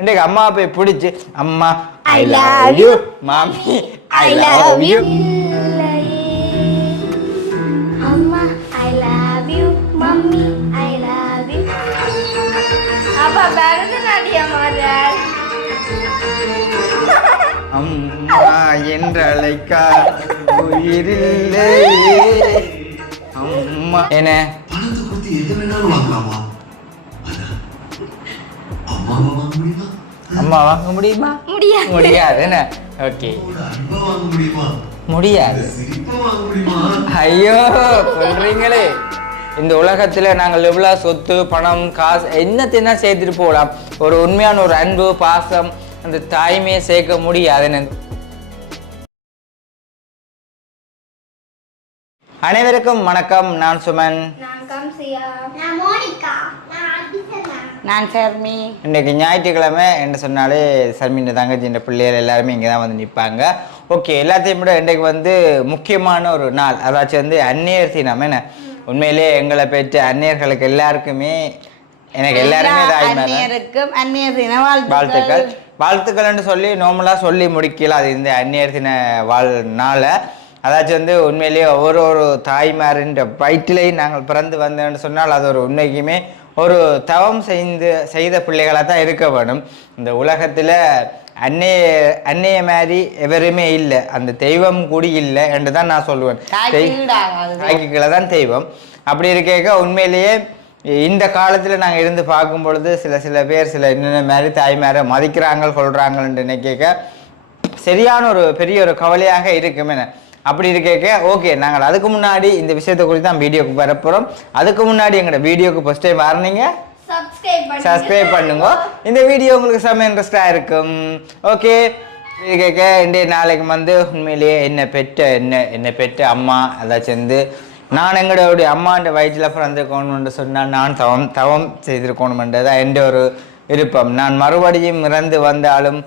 இன்றைக்கு அம்மா போய் பிடிச்சி அம்மா I love you. மாமி I love you. அம்மா I love you mummy I love you அப்பா பரதநாட்டியம் ஆடுறார். அம்மா என்றழைக்கா உயிரில்லை அம்மா என்ன? பணத்தை கொடுத்து எது வேணாலும் வாங்கலாமா? வாங்க முடியுமா அம்மா வாங்க முடியுமா? முடியாது. முடியாது என்ன? ஓகே முடியாது. ஐயோ சொல்றீங்களே. இந்த உலகத்துல நாங்கள் எவ்வளவு சொத்து பணம் காசு என்னத்தினா சேர்த்துட்டு போகலாம்? ஒரு உண்மையான ஒரு அன்பு பாசம் அந்த தாய்மையை சேர்க்க முடியாது எனக்கு அனைவருக்கும் வணக்கம். நான் சுமன் நான் கம்சியா நான் மோனிகா நான் அபிசனா நான் சர்மி. இன்னைக்கு ஞாயிற்றுக்கிழமை என்ன சொன்னாலே சர்மின் தங்கச்சி இந்த பிள்ளைகள் எல்லாருமே இங்கே தான் வந்து நிற்பாங்க. ஓகே எல்லாத்தையும் விட இன்றைக்கு வந்து முக்கியமான ஒரு நாள். அதாச்சும் வந்து அந்நியர் தினம் என்ன? உண்மையிலே எங்களை பெற்ற அந்நியர்களுக்கு எல்லாருக்குமே எனக்கு எல்லாருமே அந்நியருக்கும் அந்நியர் தின வாழ்த்துக்கள். வாழ்த்துக்கள். வாழ்த்துக்கள்னு சொல்லி நார்மலாக சொல்லி முடிக்கல அது இந்த அந்நியர் தின வாழ் நாளை. அதாச்சும் வந்து உண்மையிலேயே ஒவ்வொரு ஒரு தாய்மாரின் வயிற்றிலையும் நாங்கள் பிறந்து வந்தோம்னு சொன்னால் அது ஒரு உண்மைக்குமே ஒரு தவம் செய்து செய்த பிள்ளைகளாக தான் இருக்க வேணும் இந்த உலகத்தில் அன்னைய அன்னைய மாதிரி எவருமே இல்லை. அந்த தெய்வம் கூடி இல்லை என்று தான் நான் சொல்லுவேன். தாய்க்கு தான் தெய்வம். அப்படி இருக்க உண்மையிலேயே இந்த காலத்தில் நாங்கள் இருந்து பார்க்கும் பொழுது சில சில பேர் சில என்னென்ன மாதிரி தாய்மாரை மதிக்கிறாங்க கொள்றாங்கன்னு நினைக்க சரியான ஒரு பெரிய ஒரு கவலையாக இருக்கும் என்ன அப்படி இருக்க ஓகே நாங்கள் அதுக்கு முன்னாடி இந்த விஷயத்தை குறித்து தான் வீடியோக்கு வரப்போகிறோம் அதுக்கு முன்னாடி எங்களோட வீடியோக்கு ஃபஸ்ட் டைம் வரணுங்க. சப்ஸ்கிரைப் பண்ணுங்க. இந்த வீடியோ உங்களுக்கு செம்ம இன்ட்ரெஸ்டாக இருக்கும். ஓகே கேட்க இன்றைய நாளைக்கு வந்து உண்மையிலேயே என்னை பெற்ற என்ன என்னை பெற்ற அம்மா? அதாச்சும் வந்து நான் எங்களுடைய அம்மாண்ட வயிற்றில் பிறந்திருக்கணும்னு சொன்னால் நான் தவம் தவம் செய்திருக்கணுமென்றது தான் எந்த ஒரு விருப்பம். நான் மறுபடியும் இறந்து வந்தாலும்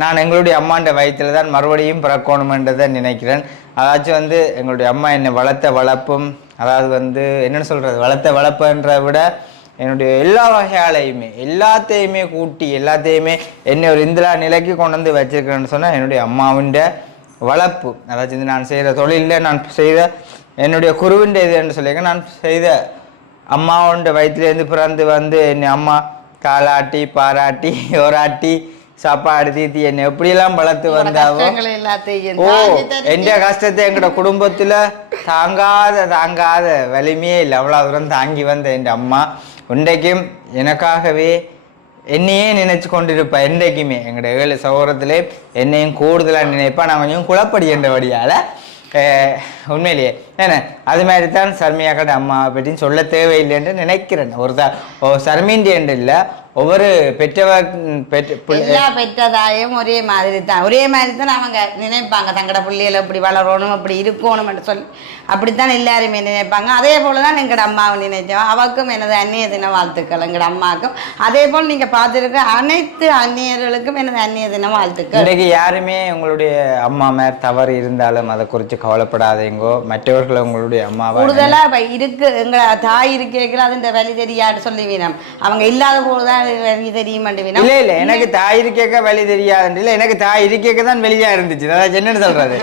நான் எங்களுடைய அம்மாண்ட வயிற்றில் தான் மறுபடியும் பிறக்கணுமென்றதை நினைக்கிறேன். அதாச்சும் வந்து எங்களுடைய அம்மா என்னை வளர்த்த வளர்ப்பும் அதாவது வந்து என்னென்னு சொல்கிறது வளர்த்த வளர்ப்புன்ற விட என்னுடைய எல்லா வகையாலையுமே எல்லாத்தையுமே கூட்டி எல்லாத்தையுமே என்னை ஒரு இந்திரா நிலைக்கு கொண்டு வந்து வச்சுருக்கிறேன்னு சொன்னால் என்னுடைய அம்மாவின் வளர்ப்பு அதாச்சும் வந்து நான் செய்கிற தொழிலில் நான் செய்த என்னுடைய குருவின் இதுன்னு சொல்லியிருக்கேன் நான் செய்த அம்மாவுண்ட வயிற்றுலேருந்து பிறந்து வந்து என்னை அம்மா காலாட்டி பாராட்டி ஓராட்டி சாப்பாடு தீத்தி என்னை எப்படியெல்லாம் வளர்த்து வந்தாவோ? ஓ. எந்த கஷ்டத்தை எங்கட குடும்பத்துல தாங்காத தாங்காத வலிமையே இல்லை. அவ்வளோ தூரம் தாங்கி வந்த என் அம்மா. இன்றைக்கும் எனக்காகவே என்னையே நினைச்சு கொண்டிருப்பா. என்றைக்குமே எங்கட ஏழு சகோதரத்திலே என்னையும் கூடுதலாக நினைப்பா. நான் கொஞ்சம் குழப்படி என்றபடியால் உண்மையிலேயே. என்ன அது மாதிரி தான் சர்மியாக்கட அம்மாவை பற்றி சொல்ல தேவையில்லைன்னு நினைக்கிறேன். ஒரு த ஓ சர்மீண்டி என்று இல்லை. ஒவ்வொரு பெற்றவர் பெற்ற பிள்ளை- எல்லா பெற்றதாயும் ஒரே மாதிரி தான் ஒரே மாதிரி தான் அவங்க நினைப்பாங்க. தங்கட பிள்ளைகளை இப்படி வளரணும் அப்படி இருக்கணும்னு சொல்லி. அப்படித்தான் எல்லாருமே நினைப்பாங்க. அதே போல தான் எங்கட அம்மாவை நினைச்சோம் அவக்கும் எனது அந்நிய தின வாழ்த்துக்கள். எங்கட அம்மாவுக்கும் அதே போல் நீங்க பார்த்துருக்க அனைத்து அந்நியர்களுக்கும் எனது அந்நிய தின வாழ்த்துக்கள். இன்றைக்கு யாருமே உங்களுடைய அம்மா மேல் தவறு இருந்தாலும் அதை குறித்து கவலைப்படாதீங்கோ. மற்றவர்கள் உங்களுடைய அம்மாவை கூடுதலா இப்ப இருக்கு. எங்க தாய் இருக்கேக்கிற அது இந்த வழி தெரியாது சொல்லி வீணம் அவங்க இல்லாத போதுதான் இது வழி தெரியும் இல்ல இல்ல எனக்கு தாய் இருக்கேக்க வழி தெரியாது இல்ல எனக்கு தாய் இருக்கேக்க தான் வெளியா இருந்துச்சு. அதாவது என்னன்னு சொல்றது?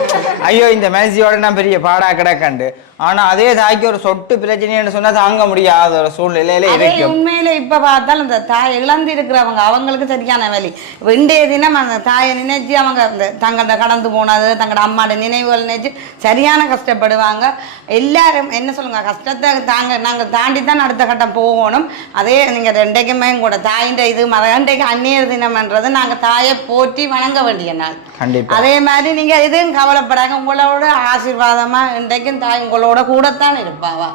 ஐயோ இந்த மனசியோட நான் பெரிய பாடா கிடக்கண்டு. ஆனா அதே தாய்க்கு ஒரு சொட்டு பிரச்சனைன்னு சொன்னா தாங்க முடியாத ஒரு சூழ்நிலையில அதே இருக்கும். உண்மையில இப்ப பார்த்தாலும் இந்த தாய் இழந்து இருக்கிறவங்க அவங்களுக்கு சரியான வழி இன்றைய தினம் அந்த தாயை நினைச்சு அவங்க அந்த தங்களோட கடந்து போனது தங்களோட அம்மாவோட நினைவுகள் நினைச்சு சரியான கஷ்டப்படுவாங்க. எல்லாரும் என்ன சொல்லுங்க கஷ்டத்தை தாங்க நாங்க தாண்டி தான் அடுத்த கட்டம் போகணும். அதே நீங்க ரெண்டைக்குமே கூட தாயின் இது மறையண்டைக்கு அந்நியர் தினம்ன்றது நாங்க தாயை போற்றி வணங்க வேண்டிய நாள். அதே மாதிரி நீங்க எதுவும் கவலைப்படாங்க உங்களோட ஆசீர்வாதமா இன்றைக்கும் தாய் உங்களோட கூடத்தான் இருப்பாவா?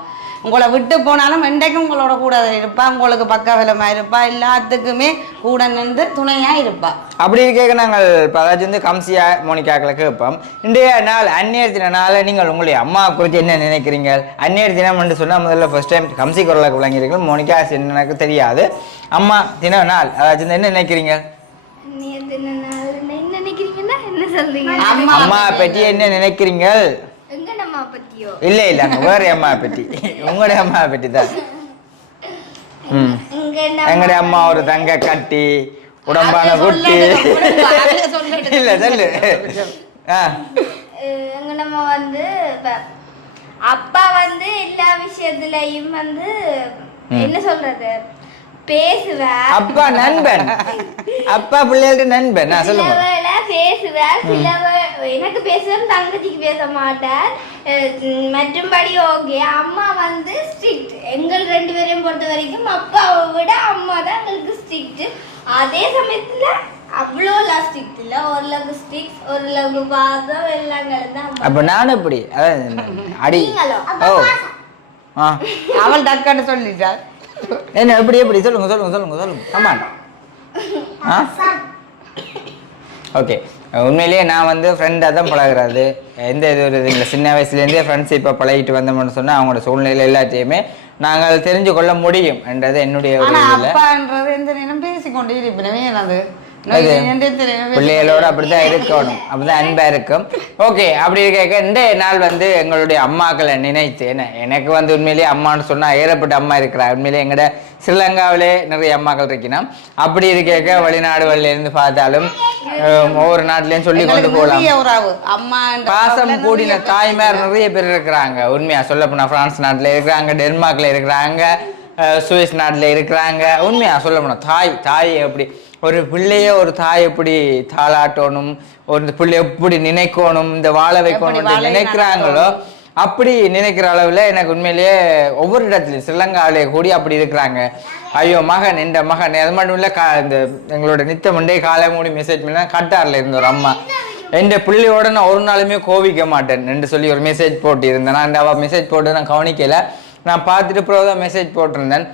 உங்களை விட்டு போனாலும் இன்றைக்கும் உங்களோட கூட இருப்பா உங்களுக்கு பக்கபலமா இருப்பா எல்லாத்துக்குமே கூட நின்று துணையா இருப்பா. அப்படி இருக்க நாங்கள் இப்போ அதாச்சும் வந்து கம்சியா மோனிகாக்களை கேட்போம். இன்றைய நாள் அந்நியர் தின நாள நீங்கள் உங்களுடைய அம்மா குறித்து என்ன நினைக்கிறீங்க? அந்நியர் தினம் என்று சொன்னால் முதல்ல ஃபர்ஸ்ட் டைம் கம்சி குரலுக்கு விளங்கியிருக்கீர்கள் மோனிகா எனக்கு தெரியாது. அம்மா தின நாள் அதாச்சும் வந்து என்ன நினைக்கிறீங்க? நீ எந்த நாள் என்ன நினைக்கிறீங்கன்னா என்ன சொல்றீங்க? அம்மா அம்மா பற்றி என்ன நினைக்கிறீங்க நம்ம பத்தியோ? இல்ல இல்ல அங்க வேற அம்மா பற்றி உங்களுடைய அம்மா பற்றி தான். ம். எங்களுடைய அம்மா ஒரு தங்க கட்டி உடம்பான குட்டி. இல்ல சொல்லு. ஆ. அஹ் எங்க நம்ம வந்து அப்பா வந்து எல்லா விஷயத்துலயும் வந்து என்ன சொல்றது? பேசுவார் அப்பா நண்பன். அப்பா பிள்ளைகளுக்கு நண்பன். நான் சில சொல்லுங்க எனக்கு பேசுவார் தங்கச்சிக்கு பேச மாட்டார். அஹ் உம் மற்றும்படி ஓகே. அம்மா வந்து ஸ்ட்ரிக்ட் எங்கள் ரெண்டு பேரையும் பொறுத்த வரைக்கும் அப்பாவை விட அம்மா தான் எங்களுக்கு ஸ்ட்ரிக்ட் அதே சமயத்துல அவ்வளோ ஸ்ட்ரிக்ட் இல்ல. ஓரளவுக்கு ஸ்ட்ரிக்ட் ஓரளவுக்கு பாசம் எல்லாம் கலந்து அம்மா அப்ப நானும் இப்படி. அடி. அவள் டக்குன்னு சொல்லிட்டாள் என்ன எப்படி எப்படி சொல்லுங்க சொல்லுங்க சொல்லுங்க சொல்லுங்க. கமான் ஆ? ஓகே உண்மையிலேயே நான் வந்து ஃப்ரெண்டாக தான் பழகுறது. எந்த இது ஒரு இது இல்லை. சின்ன வயசுலேருந்தே ஃப்ரெண்ட்ஸ் இப்போ பழகிட்டு வந்தோம்னு சொன்னால் அவங்களோட சூழ்நிலை எல்லாத்தையுமே நாங்கள் தெரிஞ்சு கொள்ள முடியும் என்றது என்னுடைய ஒரு இதில். பேசிக்கொண்டே இருப்பினவே தெரியாம பிள்ளைகளோட அப்படிதான் இருக்கணும். அப்படிதான் அன்பா இருக்கும். ஓகே அப்படி இருக்க இந்த நாள் வந்து எங்களுடைய அம்மாக்களை நினைத்து என்ன எனக்கு வந்து உண்மையிலேயே அம்மான்னு சொன்னா ஏறப்பட்ட அம்மா இருக்கிறா உண்மையிலேயே எங்கட ஸ்ரீலங்காவிலே நிறைய அம்மாக்கள் இருக்கணும் அப்படி இருக்க வெளிநாடுகள்ல இருந்து பார்த்தாலும் ஒவ்வொரு நாட்டிலையும் சொல்லி கொண்டு போகலாம். பாசம் கூடின தாய்மார் நிறைய பேர் இருக்கிறாங்க. உண்மையா சொல்ல போனா பிரான்ஸ் நாட்டுல இருக்கிறாங்க டென்மார்க்ல இருக்கிறாங்க சுவிஸ் நாட்டுல இருக்கிறாங்க. உண்மையா சொல்ல போனா தாய் தாய் எப்படி ஒரு பிள்ளைய ஒரு தாய் எப்படி தாளாட்டணும் ஒரு பிள்ளை எப்படி நினைக்கணும் இந்த வாழ வைக்கணும் நினைக்கிறாங்களோ அப்படி நினைக்கிற அளவுல எனக்கு உண்மையிலேயே ஒவ்வொரு இடத்துலையும் ஸ்ரீலங்காவிலே கூடி அப்படி இருக்கிறாங்க. ஐயோ மகன் இந்த மகன். அது மட்டும் இல்ல கா இந்த எங்களோட நித்த மண்டே காலை மூடி மெசேஜ் பண்ணா கட்டார்ல இருந்த ஒரு அம்மா. என் பிள்ளையோட நான் ஒரு நாளுமே கோவிக்க மாட்டேன் என்று சொல்லி ஒரு மெசேஜ் போட்டு இருந்தேன் நான் அவள் மெசேஜ் போட்டு நான் கவனிக்கல. நான் பார்த்துட்டு பிறகு தான் மெசேஜ் போட்டிருந்தேன்.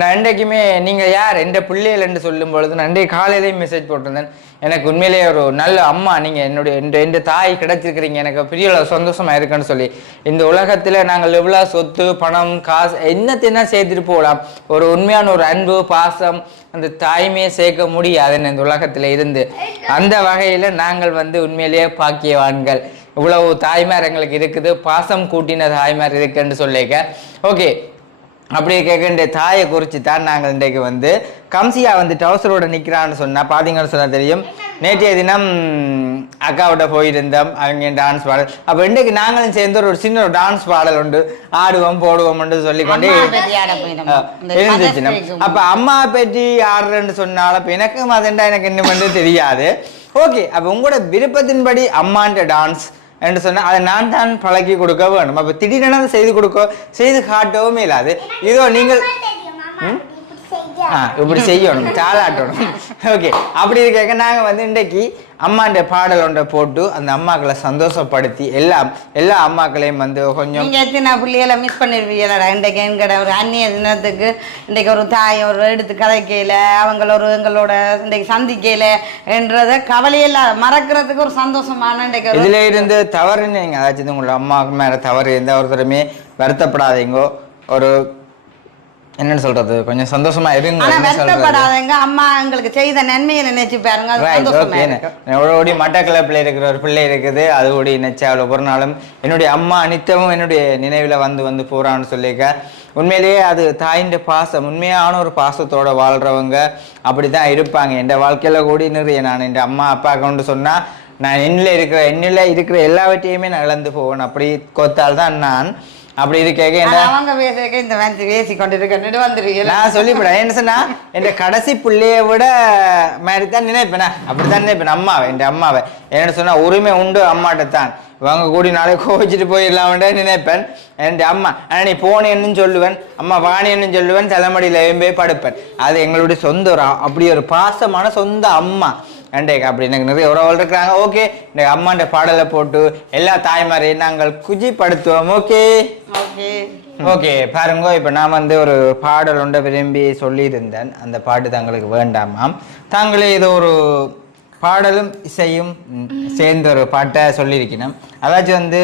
நான் இன்றைக்குமே நீங்கள் யார்? எந்த பிள்ளைகள் என்று சொல்லும் பொழுது நான் இன்றைக்கு காலையிலேயும் மெசேஜ் போட்டிருந்தேன். எனக்கு உண்மையிலேயே ஒரு நல்ல அம்மா. நீங்கள் என்னுடைய இந்த இந்த தாய் கிடைச்சிருக்கிறீங்க. எனக்கு பெரிய சந்தோஷமாக இருக்குன்னு சொல்லி. இந்த உலகத்தில் நாங்கள் எவ்வளோ சொத்து பணம் காசு என்னத்தைனா சேர்த்துட்டு போகலாம்? ஒரு உண்மையான ஒரு அன்பு பாசம் அந்த தாய்மையை சேர்க்க முடியாது இந்த உலகத்தில் இருந்து. அந்த வகையில் நாங்கள் வந்து உண்மையிலேயே பாக்கியவான்கள். இவ்வளவு தாய்மார் எங்களுக்கு இருக்குது. பாசம் கூட்டின தாய்மார் இருக்குன்னு சொல்லிக்க. ஓகே. அப்படி கேட்க இந்த தாயை குறித்து தான் நாங்கள் இன்றைக்கு வந்து கம்சியா வந்து டவுசரோட நிற்கிறான்னு சொன்னா பார்த்தீங்கன்னு சொன்னா தெரியும். நேற்றைய தினம் அக்காவோட போயிருந்தோம் அவங்க டான்ஸ் பாடல். அப்போ இன்றைக்கு நாங்களும் சேர்ந்து ஒரு சின்ன ஒரு டான்ஸ் பாடல் உண்டு. ஆடுவோம் போடுவோம்னு சொல்லிக்கொண்டே இருந்துச்சு அப்ப அம்மா பற்றி ஆடுறேன்னு சொன்னாலும் அப்ப எனக்கும் அதெண்டா எனக்கு இன்னும் வந்து தெரியாது. ஓகே அப்ப உங்களோட விருப்பத்தின்படி அம்மான்ற டான்ஸ் என்று சொன்னா அதை நான் தான் பழக்கி கொடுக்க வேணும் அப்ப திடீரென செய்து கொடுக்க செய்து காட்டவும் இல்லாது இதோ நீங்கள் ம்? ஆ இப்படி செய்யணும் தாளாட்டணும் ஓகே அப்படி இருக்க நாங்க வந்து இன்றைக்கு அம்மாண்ட பாடல் ஒன்றை போட்டு அந்த அம்மாக்களை சந்தோஷப்படுத்தி எல்லாம் எல்லா அம்மாக்களையும் வந்து கொஞ்சம் நீங்க எத்தனை பிள்ளைகளை மிஸ் பண்ணிருப்பீங்களா இன்றைக்கு எங்கட ஒரு அந்நிய தினத்துக்கு இன்றைக்கு ஒரு தாய் ஒரு எடுத்து கதைக்கையில அவங்கள ஒரு எங்களோட இன்றைக்கு சந்திக்கையில என்றத கவலையெல்லாம் மறக்கிறதுக்கு ஒரு சந்தோஷமான இன்றைக்கு இதுல இருந்து தவறுன்னு நீங்க அதாச்சும் உங்களோட அம்மாவுக்கு மேல தவறு எந்த ஒருத்தருமே வருத்தப்படாதீங்கோ. ஒரு என்னன்னு சொல்றது? கொஞ்சம் சந்தோஷமா இருங்க ஆனா? வருத்தப்படாதங்க. அம்மா எங்களுக்கு செய்த நன்மையை நினைச்சு பாருங்க. அது சந்தோஷமா. இருக்கு ஓடி மட்டக்களப்பில் இருக்கிற ஒரு பிள்ளை இருக்குது. அது ஓடி நெச்சாவில் ஒவ்வொரு நாளும் என்னுடைய அம்மா நித்தமும் என்னுடைய நினைவில் வந்து வந்து போறான்னு சொல்லிக்க உண்மையிலேயே அது தாயின் பாசம் உண்மையான ஒரு பாசத்தோட வாழ்றவங்க அப்படிதான் இருப்பாங்க. என் வாழ்க்கையில கூடி நிறைய நான். என் அம்மா அப்பா கொண்டு சொன்னா நான் என்னில் இருக்கிற என்னில் இருக்கிற எல்லாவற்றையுமே நான் இழந்து போவேன். அப்படி கொத்தால் தான் நான் அப்படி இருக்க ஆனா அவங்க பேசுறதுக்கு இந்த மாதிரி பேசி கொண்டு இருக்க வந்துருவீங்களா நான் சொல்லிவிடேன் என்ன சொன்னா என் கடைசி பிள்ளைய விட மாதிரி தான் நினைப்பேனா அப்படித்தான் நினைப்பேன். அம்மாவை என் அம்மாவை. என்ன சொன்னா உரிமை உண்டு அம்மாட்ட தான் இவங்க கூடி நாளைக்கு கோவிச்சிட்டு போயிடலாம்னு நினைப்பேன். என் அம்மா ஆனா நீ போனேன்னு சொல்லுவேன். அம்மா வாணியன்னு சொல்லுவேன். தலைமடியில் போய் படுப்பேன். அது எங்களுடைய சொந்த ஒரு அப்படி ஒரு பாசமான சொந்த அம்மா. அண்டேக்கு அப்படி எனக்கு நிறைய உறவுகள் இருக்கிறாங்க. ஓகே இந்த அம்மாண்ட பாடலை போட்டு எல்லா தாய்மாரையும் நாங்கள் குஜிப்படுத்துவோம். ஓகே ஓகே ஓகே பாருங்க இப்போ நான் வந்து ஒரு பாடல் ஒன்றை விரும்பி சொல்லியிருந்தேன். அந்த பாட்டு தங்களுக்கு வேண்டாமாம் தாங்களே இது ஒரு பாடலும் இசையும் சேர்ந்த ஒரு பாட்டை சொல்லியிருக்கணும். அதாச்சும் வந்து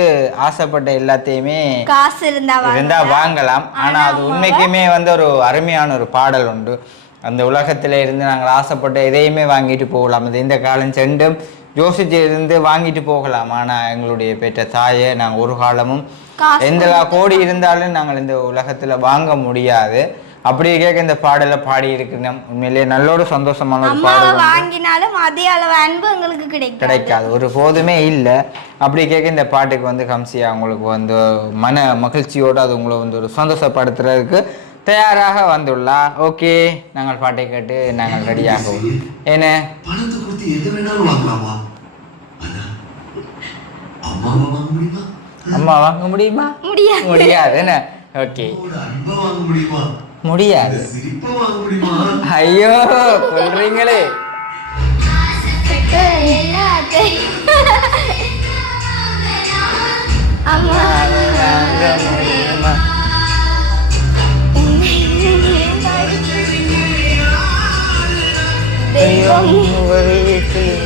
ஆசைப்பட்ட எல்லாத்தையுமே காசு இருந்தா இருந்தா வாங்கலாம். ஆனா அது உண்மைக்குமே வந்து ஒரு அருமையான ஒரு பாடல் உண்டு. அந்த உலகத்துல இருந்து நாங்கள் ஆசைப்பட்ட எதையுமே வாங்கிட்டு போகலாம். அது இந்த காலம் சென்றும் யோசிச்சு இருந்து வாங்கிட்டு போகலாம். ஆனா எங்களுடைய பெற்ற தாயை நாங்கள் ஒரு காலமும் எந்த கோடி இருந்தாலும் நாங்கள் இந்த உலகத்துல வாங்க முடியாது. அப்படியே கேட்க இந்த பாடலை பாடி இருக்கிறோம் உண்மையிலேயே நல்ல சந்தோஷமான ஒரு பாடல் வாங்கினாலும் அதே அளவு அன்பு எங்களுக்கு கிடைக்கும் கிடைக்காது. ஒரு போதுமே இல்லை. அப்படி கேட்க இந்த பாட்டுக்கு வந்து கம்சியா உங்களுக்கு வந்து மன மகிழ்ச்சியோடு அது உங்களை வந்து ஒரு சந்தோஷப்படுத்துறதுக்கு தயாராக வந்துள்ளா ஓகே நாங்கள் பாட்டை கேட்டு நாங்கள் ரெடியாகவும் என்ன? பணத்தை கொடுத்து எது வேணாலும் வாங்கலாமா? ஆனா அம்மாவை வாங்க முடியுமா? அம்மா வாங்க முடியுமா? முடியாது. முடியாது என்ன? ஓகே. ஒரு அன்பை வாங்க முடியுமா? முடியாது. ஐயோ சொல்றீங்களே. அம்மா. தெய்வம்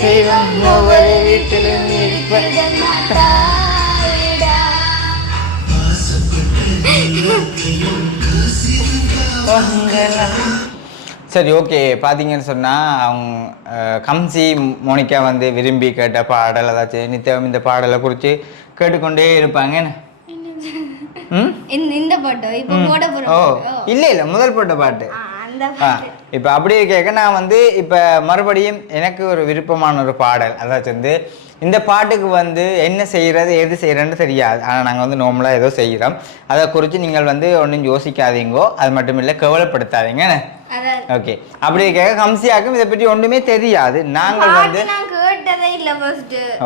தெய்வம் ஒவ்வொரு வீட்டிலும் இருப்பது சரி ஓகே பார்த்தீங்கன்னு சொன்னால் அவங்க கம்சி மோனிகா வந்து விரும்பி கேட்ட பாடல் ஏதாச்சும் நித்தியம் இந்த பாடலை குறித்து கேட்டுக்கொண்டே இருப்பாங்க என்ன? இந்த இந்த பாட்டோ? இப்ப போட போற ஓ? இல்லை இல்லை முதல் போட்ட பாட்டு. இப்போ அப்படியே கேட்க நான் வந்து இப்போ மறுபடியும் எனக்கு ஒரு விருப்பமான ஒரு பாடல். அதாச்சும் வந்து இந்த பாட்டுக்கு வந்து என்ன செய்கிறது எது செய்கிறேன்னு தெரியாது. ஆனால் நாங்கள் வந்து நார்மலாக ஏதோ செய்கிறோம் அதை குறித்து நீங்கள் வந்து ஒன்றும் யோசிக்காதீங்கோ. அது மட்டும் இல்லை கவலைப்படுத்தாதீங்க. ஓகே அப்படியே கேட்க கம்சியாக்கும். இதை பற்றி ஒன்றுமே தெரியாது. நாங்கள் வந்து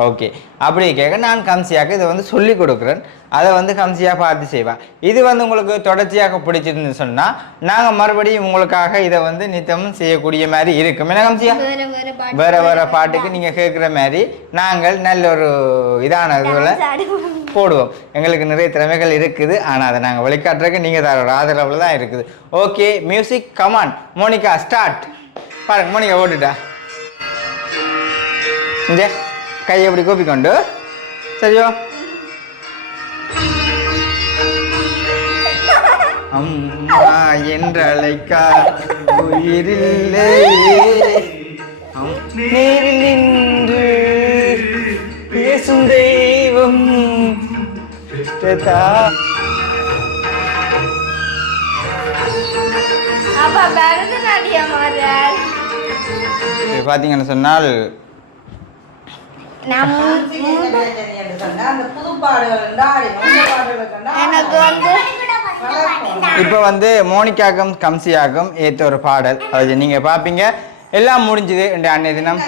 ஓகே அப்படி கேட்க நான் கம்சியாக்கு இதை வந்து சொல்லி கொடுக்குறேன். அதை வந்து கம்சியாக பார்த்து செய்வேன் இது வந்து உங்களுக்கு தொடர்ச்சியாக பிடிச்சிருந்து சொன்னால் நாங்கள் மறுபடியும் உங்களுக்காக இதை வந்து நித்தமும் செய்யக்கூடிய மாதிரி இருக்கும். என்ன கம்சியா? வேற வேற பாட்டு வேற வேற பாட்டுக்கு நீங்கள் கேட்குற மாதிரி நாங்கள் நல்ல ஒரு இதான இதுல. போடுவோம். எங்களுக்கு நிறைய திறமைகள் இருக்குது. ஆனால் அதை நாங்கள் வழிகாட்டுறதுக்கு நீங்கள் தர ஒரு ஆதரவில் தான் இருக்குது. Okay music come on Monica start பாருங்க மோனிகா ஓட்டுட்டா இங்கே கையை எப்படி கூப்பிக்கொண்டு? சரியோ அம்மா என்றழைக்கா உயிரில்லை நேரில் நின்று பேசும் தெய்வம் இப்போ பார்த்தீங்கன்னு சொன்னால் இப்போ வந்து மோனிகாக்கும் கம்சியாக்கும் ஏற்ற ஒரு பாடல். அது நீங்கள் பார்ப்பீங்க எல்லாம் முடிஞ்சுது இந்த அன்னைய தினம்.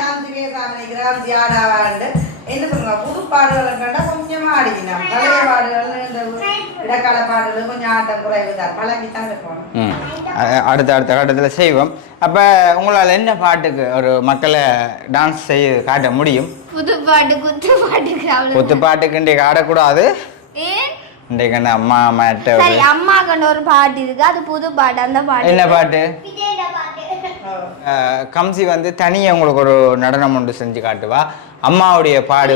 புது பாடல்கள் ஆடிக்கலாம் பழைய பாடல்கள் இந்த இடக்கால பாடல்கள் கொஞ்சம் ஆட்டம் குறைவு தான் பழகி தான் இருக்கணும் ம் அ- அடுத்த அடுத்த கட்டத்தில் செய்வோம் அப்போ உங்களால் என்ன பாட்டுக்கு ஒரு மக்களை டான்ஸ் செய்ய காட்ட முடியும் புது பாட்டு குத்து பாட்டுக்கு கொத்து பாட்டுக்கு இன்றைக்கு ஆடக்கூடாது ஏன் இன்றைக்கு என்ன அம்மா அம்மாட்ட சரி அம்மா கண்ட ஒரு பாட்டு இருக்கு அது புது பாட்டு அந்த பாட்டு என்ன பாட்டு கம்சி வந்து தனியாக உங்களுக்கு ஒரு நடனம் ஒன்று செஞ்சு காட்டுவா அம்மாவுடைய பாடு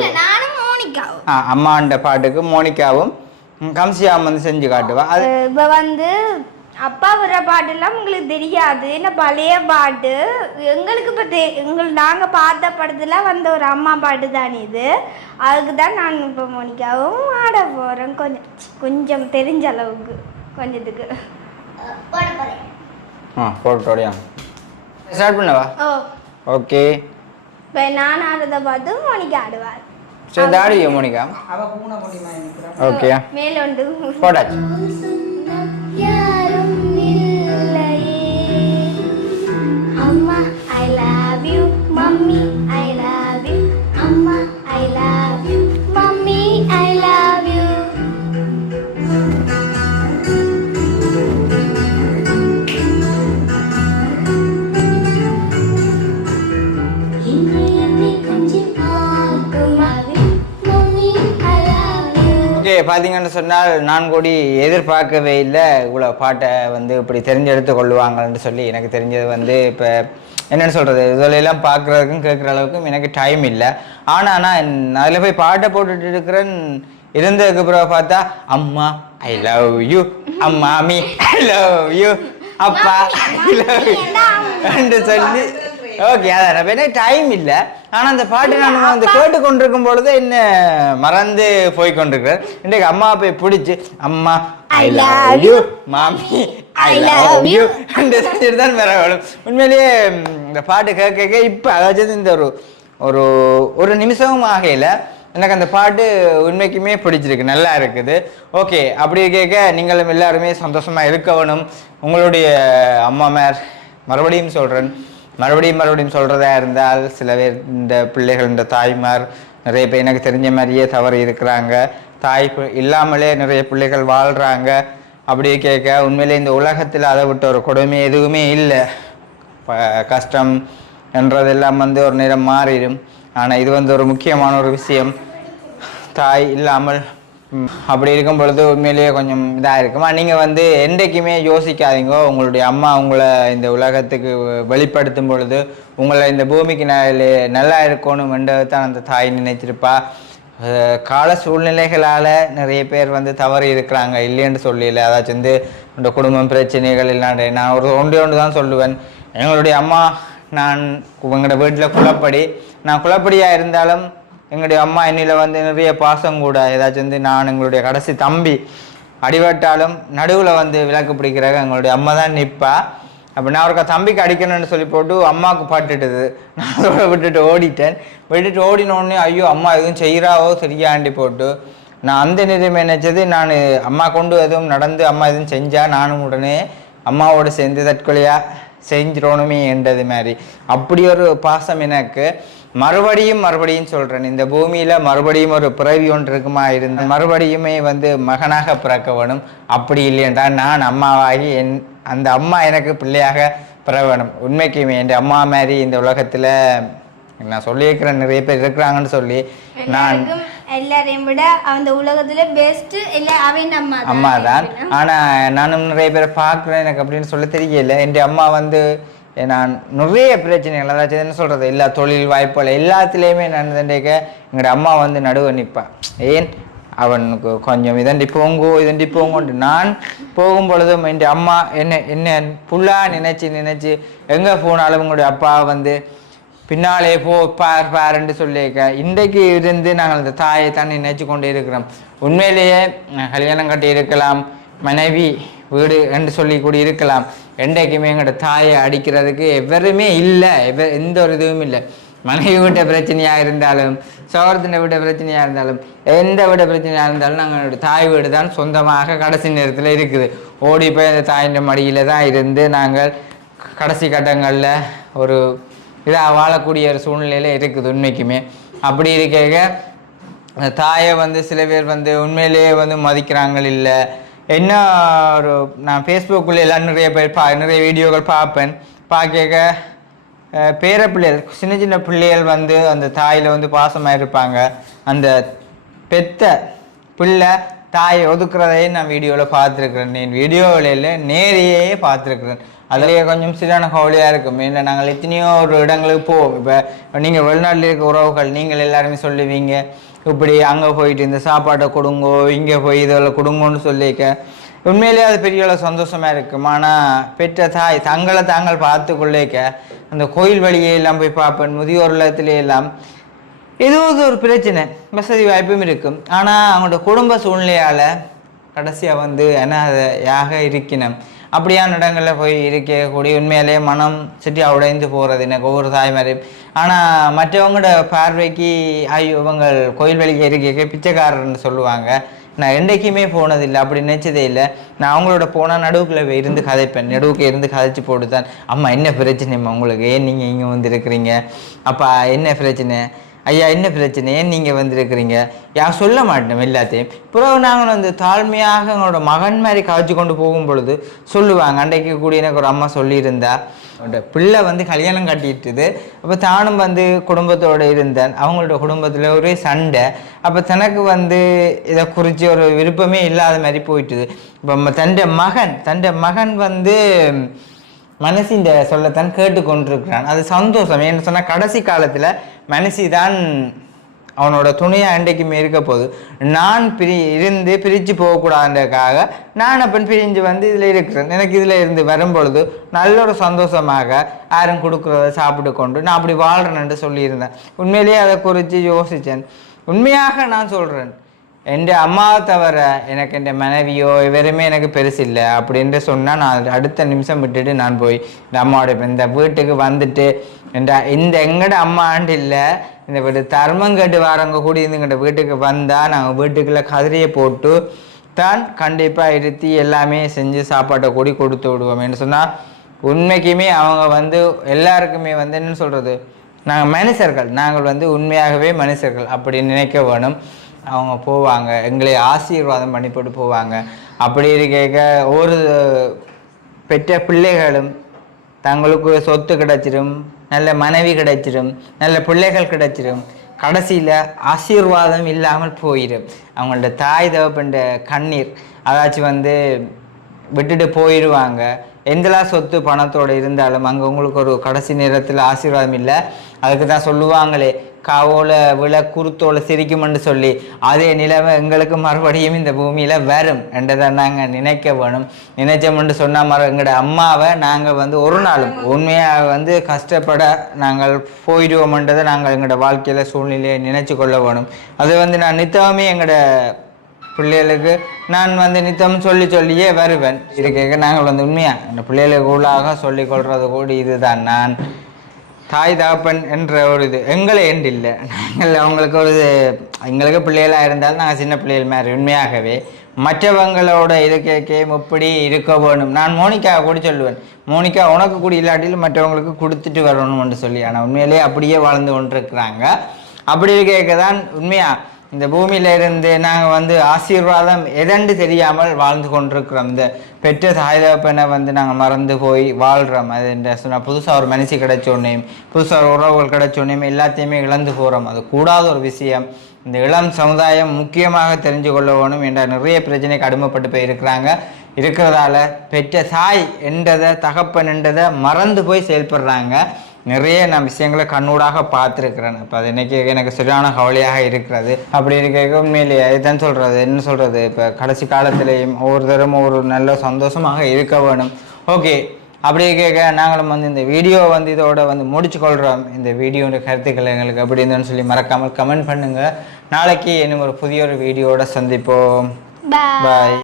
அம்மாண்ட பாட்டுக்கு மோனிகாவும் ம், கம்சியா வந்து செஞ்சு காட்டுவா. அது இப்ப வந்து அப்பா வர பாட்டுலாம் உங்களுக்கு தெரியாது. என்ன பழைய பாட்டு? எங்களுக்கு இப்போ தெ எங்கள் நாங்கள் பார்த்த படத்தில் வந்த ஒரு அம்மா பாட்டு தான் இது. அதுக்கு தான் நான் இப்போ மோனிகாவும் ஆட போகிறேன் கொஞ்சம். கொஞ்சம் தெரிஞ்ச அளவுக்கு கொஞ்சத்துக்கு. ஆ போட்டோடையா ஸ்டார்ட் பண்ணவா? ஓ. ஓகே இப்போ நான் ஆடுறத பார்த்து மோனிகா ஆடுவார் சரி தாடியோ மோனிகா. ஓகே. மேலொண்டு. போட்டாச்சு. யாரும் சொன்னால் நான் கூடி எதிர்பார்க்கவே இல்லை இவ்வளோ பாட்டை வந்து இப்படி தெரிஞ்செடுத்து கொள்ளுவாங்கன்னு சொல்லி எனக்கு தெரிஞ்சது வந்து இப்போ என்னென்னு சொல்கிறது இதெல்லாம் பார்க்குறதுக்கும் கேட்குற அளவுக்கும் எனக்கு டைம் இல்லை ஆனால் நான் அதில் போய் பாட்டை போட்டுட்டு இருக்கிறேன் இருந்ததுக்கு பிறகு பார்த்தா அம்மா ஐ லவ் யூ அம்மாமி ஐ லவ் யூ அப்பா ஐ லவ் யூ சொல்லி ஓகே அதான். அப்ப என்ன டைம் இல்ல. ஆனா அந்த பாட்டு நான் வந்து கேட்டு கொண்டிருக்கும் பொழுது என்ன மறந்து போய் கொண்டிருக்கிறேன் இன்றைக்கு அம்மா போய் பிடிச்சி அம்மா ஐ லவ் யூ. மாமி ஐ லவ் யூ. அந்த செஞ்சுட்டு தான் வேற வேணும் உண்மையிலேயே இந்த பாட்டு கேட்க கேட்க இப்போ அதாச்சும் இந்த ஒரு ஒரு ஒரு நிமிஷமும் ஆகையில எனக்கு அந்த பாட்டு உண்மைக்குமே பிடிச்சிருக்கு. நல்லா இருக்குது. ஓகே அப்படி கேட்க நீங்களும் எல்லாருமே சந்தோஷமா இருக்கணும் உங்களுடைய அம்மா மேர் மறுபடியும் சொல்றேன். மறுபடியும் மறுபடியும் சொல்கிறதா இருந்தால் சில பேர் இந்த பிள்ளைகள் இந்த தாய்மார் நிறைய பேர் எனக்கு தெரிஞ்ச மாதிரியே தவறு இருக்கிறாங்க. தாய் பி- இல்லாமலே நிறைய பிள்ளைகள் வாழ்கிறாங்க அப்படி கேட்க உண்மையிலே இந்த உலகத்தில் அதை விட்டு ஒரு கொடுமை எதுவுமே இல்லை. கஷ்டம் என்றதெல்லாம் வந்து ஒரு நேரம் மாறிடும். ஆனால் இது வந்து ஒரு முக்கியமான ஒரு விஷயம். தாய் இல்லாமல் அப்படி இருக்கும் பொழுது உண்மையிலேயே கொஞ்சம் இதாக இருக்குமா. நீங்கள் வந்து என்றைக்குமே யோசிக்காதீங்க. உங்களுடைய அம்மா உங்களை இந்த உலகத்துக்கு வெளிப்படுத்தும் பொழுது உங்களை இந்த பூமிக்கு ந- நல்லா இருக்கணும் தான் அந்த தாய் நினைச்சிருப்பா கால சூழ்நிலைகளால் நிறைய பேர் வந்து தவறி இருக்கிறாங்க. இல்லைன்னு சொல்லல. அதாச்சும் வந்து இந்த குடும்பம் பிரச்சனைகள் இல்லாண்டு நான் ஒரு ஒன்றே ஒன்று தான் சொல்லுவேன். எங்களுடைய அம்மா நான் உங்களோட வீட்டில் குளப்படி நான் குளப்படியாக இருந்தாலும் எங்களுடைய அம்மா என்னில் வந்து நிறைய பாசம் கூட. ஏதாச்சும் வந்து நான் எங்களுடைய கடைசி தம்பி அடிபட்டாலும் நடுவில் வந்து விளக்கு பிடிக்கிறாங்க எங்களுடைய அம்மா தான் நிற்பா அப்போ நான் ஒருக்கா தம்பிக்கு அடிக்கணும்னு சொல்லி போட்டு அம்மாவுக்கு பட்டுட்டுது. நான் அதோட விட்டுட்டு ஓடிட்டேன். விட்டுட்டு ஓடினோடனே ஐயோ அம்மா எதுவும் செய்கிறாவோ சரியாண்டி போட்டு நான் அந்த நிலைமை நினைச்சது நான் அம்மா கொண்டு எதுவும் நடந்து அம்மா எதுவும் செஞ்சா நானும் உடனே அம்மாவோடு சேர்ந்து தற்கொலையாக செஞ்சிடணுமே என்றது மாதிரி. அப்படி ஒரு பாசம் எனக்கு. மறுபடியும் மறுபடியும் சொல்றேன். இந்த பூமியில மறுபடியும் ஒரு பிறவி ஒன்று இருக்குமா இருந்த மறுபடியுமே வந்து மகனாக பிறக்க வேணும். அப்படி இல்லையென்றா நான் அம்மாவாகி என் அந்த அம்மா எனக்கு பிள்ளையாக பிற வேணும். உண்மைக்குமே என் அம்மா மாதிரி இந்த உலகத்துல நான் சொல்லியிருக்கிறேன் நிறைய பேர் இருக்கிறாங்கன்னு சொல்லி நான் எல்லாரையும் விட அந்த உலகத்துல பெஸ்ட் இல்ல அவன் அம்மா அம்மா தான். ஆனா நானும் நிறைய பேரை பார்க்குறேன். எனக்கு அப்படின்னு சொல்ல தெரியல. என் அம்மா வந்து நான் நிறைய பிரச்சனைகள் அதாச்சும் என்ன சொல்கிறது எல்லா தொழில் வாய்ப்புகள் எல்லாத்துலேயுமே நான் தண்டைக்க எங்களோட அம்மா வந்து நடுவே நிற்பேன் ஏன்? அவனுக்கு கொஞ்சம் இதண்டி போங்கோ இதண்டி போங்கோன்ட்டு. நான் போகும் பொழுதும் என் அம்மா என்ன என்ன புல்லா நினைச்சு நினைச்சு எங்க போனாலும் உங்களுடைய அப்பா வந்து பின்னாலே போ பார் பாருன்னு சொல்லியிருக்க. இன்றைக்கு இருந்து நாங்கள் இந்த தாயை தான் நினைச்சு கொண்டு இருக்கிறோம். உண்மையிலேயே கல்யாணம் கட்டி இருக்கலாம். மனைவி வீடு என்று சொல்லி கூடி இருக்கலாம் என்றைக்குமே எங்களோட தாயை அடிக்கிறதுக்கு எவருமே இல்லை. எவ எந்த ஒரு இதுவும் இல்லை. மனைவி விட்ட பிரச்சனையாக இருந்தாலும் சோரத்தின விட பிரச்சனையாக இருந்தாலும் எந்த விட பிரச்சனையாக இருந்தாலும் நாங்களோட தாய் வீடு தான் சொந்தமாக கடைசி நேரத்தில் இருக்குது. ஓடி போய் அந்த தாயின் மடியில் தான் இருந்து நாங்கள் கடைசி கட்டங்களில் ஒரு இதாக வாழக்கூடிய ஒரு சூழ்நிலையில் இருக்குது உண்மைக்குமே அப்படி இருக்க தாயை வந்து சில பேர் வந்து உண்மையிலேயே வந்து மதிக்கிறாங்க இல்லை. என்ன ஒரு நான் ஃபேஸ்புக்கில் எல்லாம் நிறைய பேர் பா நிறைய வீடியோக்கள் பார்ப்பேன். பார்க்க பேர பிள்ளைகள் சின்ன சின்ன பிள்ளைகள் வந்து அந்த தாயில் வந்து பாசமாக இருப்பாங்க. அந்த பெத்த பிள்ளை தாயை ஒதுக்குறதையும் நான் வீடியோவில் பார்த்துருக்குறேன். என் வீடியோவில் இல்லை நேரையே பார்த்துருக்குறேன். அதுலேயே கொஞ்சம் சிறான கவலையாக இருக்கும். இல்லை நாங்கள் எத்தனையோ ஒரு இடங்களுக்கு போவோம். இப்போ நீங்கள் வெளிநாட்டில் இருக்க உறவுகள் நீங்கள் எல்லாருமே சொல்லுவீங்க. இப்படி அங்கே போயிட்டு இந்த சாப்பாட்டை கொடுங்கோ இங்கே போய் இதெல்லாம் கொடுங்கோன்னு சொல்லிக்க உண்மையிலேயே அது பெரிய அளவு இருக்கும். ஆனால் பெற்ற தாய் தங்களை தாங்கள் பார்த்து கொள்ளேக்க அந்த கோயில் வழியே எல்லாம் போய் பார்ப்பேன் முதியோர் இல்லத்திலே எல்லாம். ஏதோ இது ஒரு பிரச்சனை வசதி வாய்ப்பும் இருக்கும். ஆனால் அவங்களோட குடும்ப சூழ்நிலையால் கடைசியாக வந்து அனாதையாக இருக்கணும் அப்படியான இடங்களில் போய் இருக்கக்கூடிய உண்மையிலேயே மனம் சிட்டி உடைந்து போகிறது எனக்கு ஒவ்வொரு தாய்மாரையும் ஆனால் மற்றவங்களோட பார்வைக்கு ஐயோ இவங்க கோயில் வெளியே இருக்க பிச்சைக்காரர்னு சொல்லுவாங்க. நான் என்றைக்குமே போனதில்லை அப்படி நினச்சதே இல்லை. நான் அவங்களோட போனால் நடுவுக்குள்ள இருந்து கதைப்பேன். நடுவுக்கு இருந்து கதைச்சு போட்டுதான். அம்மா என்ன பிரச்சனைம்மா உங்களுக்கு? ஏன் நீங்கள் இங்கே வந்துருக்கிறீங்க அப்பா என்ன பிரச்சனை? ஐயா என்ன பிரச்சனை? ஏன் நீங்கள் வந்திருக்கிறீங்க? யார் சொல்ல மாட்டோம் எல்லாத்தையும். பிறகு நாங்கள் வந்து தாழ்மையாக எங்களோட மகன் மாதிரி காய்ச்சி கொண்டு போகும் பொழுது சொல்லுவாங்க. அன்றைக்கு கூடிய எனக்கு ஒரு அம்மா சொல்லியிருந்தா அவனோட பிள்ளை வந்து கல்யாணம் கட்டிட்டுது. அப்போ தானும் வந்து குடும்பத்தோடு இருந்தேன். அவங்களோட குடும்பத்தில் ஒரே சண்டை. அப்போ தனக்கு வந்து இதை குறித்து ஒரு விருப்பமே இல்லாத மாதிரி போயிட்டுது. இப்போ தன் மகன் தன் மகன் வந்து மனசி இந்த சொல்லத்தான் கேட்டுக்கொண்டிருக்கிறான். அது சந்தோஷம். ஏன்னு சொன்னால் கடைசி காலத்தில் மனசி தான் அவனோட துணையாக அன்றைக்குமே இருக்க போகுது. நான் பிரி இருந்து பிரித்து போகக்கூடாதுன்றதுக்காக நான் அப்பன் பிரிஞ்சு வந்து இதில் இருக்கிறேன். எனக்கு இதில் இருந்து வரும்பொழுது நல்ல ஒரு சந்தோஷமாக யாரும் கொடுக்குறத சாப்பிட்டு கொண்டு நான் அப்படி வாழ்கிறேன்ட்டு சொல்லியிருந்தேன். உண்மையிலேயே அதை குறித்து யோசித்தேன் உண்மையாக நான் சொல்கிறேன் என் அம்மாவை தவிர எனக்கு என் மனைவியோ இவருமே எனக்கு பெருசு இல்லை அப்படின்ட்டு சொன்னால் நான் அடுத்த நிமிஷம் விட்டுட்டு நான் போய் இந்த அம்மாவோட இந்த வீட்டுக்கு வந்துட்டு என்ற இந்த எங்கட அம்மாண்டு இல்லை இந்த வீட்டு தர்மம் கேட்டு வரவங்க கூடி இருந்துங்கிட்ட வீட்டுக்கு வந்தால் நாங்கள் வீட்டுக்குள்ளே கதிரையை போட்டு தான் கண்டிப்பாக இருத்தி எல்லாமே செஞ்சு சாப்பாட்டை கூடி கொடுத்து விடுவோம் என்று சொன்னால் உண்மைக்குமே அவங்க வந்து எல்லாருக்குமே வந்து என்ன சொல்கிறது நாங்கள் மனுஷர்கள் நாங்கள் வந்து உண்மையாகவே மனுஷர்கள் அப்படி நினைக்க வேணும். அவங்க போவாங்க எங்களை ஆசீர்வாதம் பண்ணிவிட்டு போவாங்க. அப்படி இருக்க ஒரு பெற்ற பிள்ளைகளும் தங்களுக்கு சொத்து கிடைச்சிடும் நல்ல மனைவி கிடைச்சிடும் நல்ல பிள்ளைகள் கிடைச்சிடும் கடைசியில் ஆசீர்வாதம் இல்லாமல் போயிடும் அவங்களோட தாய் தவப்பண்ட கண்ணீர் அதாச்சும் வந்து விட்டுட்டு போயிடுவாங்க எந்தெல்லாம் சொத்து பணத்தோடு இருந்தாலும் அங்கே உங்களுக்கு ஒரு கடைசி நேரத்தில் ஆசீர்வாதம் இல்லை. அதுக்கு தான் சொல்லுவாங்களே காவோல விழ குருத்தோல சிரிக்கும்னு சொல்லி அதே நிலைமை எங்களுக்கு மறுபடியும் இந்த பூமியில் வரும் என்றதை நாங்கள் நினைக்க வேணும். நினைச்சோம்னு சொன்னால் மறு எங்களோட அம்மாவை நாங்கள் வந்து ஒரு நாளும் உண்மையாக வந்து கஷ்டப்பட நாங்கள் போயிடுவோம்ன்றதை நாங்கள் எங்களோட வாழ்க்கையில் சூழ்நிலையை நினைச்சு கொள்ள வேணும். அது வந்து நான் நித்தவமே எங்களோட பிள்ளைகளுக்கு நான் வந்து நித்தம் சொல்லி சொல்லியே வருவேன். இது கேட்க நாங்கள் வந்து உண்மையாக இந்த பிள்ளைகளுக்கு உள்ளாக சொல்லிக் கொள்றது கூட இதுதான். நான் தாய் தாப்பன் என்ற ஒரு இது எங்களை என்று இல்லை நாங்கள் அவங்களுக்கு ஒரு இது எங்களுக்கு பிள்ளைகளாக இருந்தாலும் நாங்கள் சின்ன பிள்ளைகள் மாதிரி உண்மையாகவே. மற்றவங்களோட இது கேட்க எப்படி இருக்க வேணும். நான் மோனிக்கா கூட சொல்லுவேன். மோனிகா உனக்கு கூட இல்லாட்டிலும் மற்றவங்களுக்கு கொடுத்துட்டு வரணும்னு சொல்லி. ஆனால் உண்மையிலேயே அப்படியே வாழ்ந்து கொண்டிருக்கிறாங்க. அப்படி கேட்க தான் உண்மையாக இந்த பூமியிலிருந்து நாங்கள் வந்து ஆசீர்வாதம் எதென்று தெரியாமல் வாழ்ந்து கொண்டிருக்கிறோம். இந்த பெற்ற தாய் தகப்பனை வந்து நாங்கள் மறந்து போய் வாழ்கிறோம் அது என்ற சொன்னால் புதுசாக ஒரு மனுஷி கிடைச்சோன்னையும் புதுசாக ஒரு உறவுகள் கிடைச்சோன்னையும் எல்லாத்தையுமே இழந்து போகிறோம் அது கூடாத ஒரு விஷயம். இந்த இளம் சமுதாயம் முக்கியமாக தெரிஞ்சு கொள்ள வேணும் என்ற நிறைய பிரச்சனைக்கு அடிமைப்பட்டு போய் இருக்கிறாங்க இருக்கிறதால பெற்ற தாய் என்றதை தகப்பன் என்றதை மறந்து போய் செயல்படுறாங்க. நிறைய நான் விஷயங்களை கண்ணூடாக பார்த்துருக்கிறேன். அப்போ அது இன்னைக்கு எனக்கு சரியான கவலையாக இருக்கிறது. அப்படி இருக்க உண்மையிலேயே இதுதான் சொல்கிறது என்ன சொல்கிறது இப்போ கடைசி காலத்திலேயும் ஒவ்வொருத்தரும் ஒரு நல்ல சந்தோஷமாக இருக்க வேணும். ஓகே. அப்படி கேட்க நாங்களும் வந்து இந்த வீடியோ வந்து இதோட வந்து முடிச்சு கொள்கிறோம் இந்த வீடியோட கருத்துக்கள் எங்களுக்கு எப்படி இருந்ததுன்னு சொல்லி மறக்காமல் கமெண்ட் பண்ணுங்கள் நாளைக்கு இன்னும் ஒரு புதிய ஒரு வீடியோட சந்திப்போம். பாய்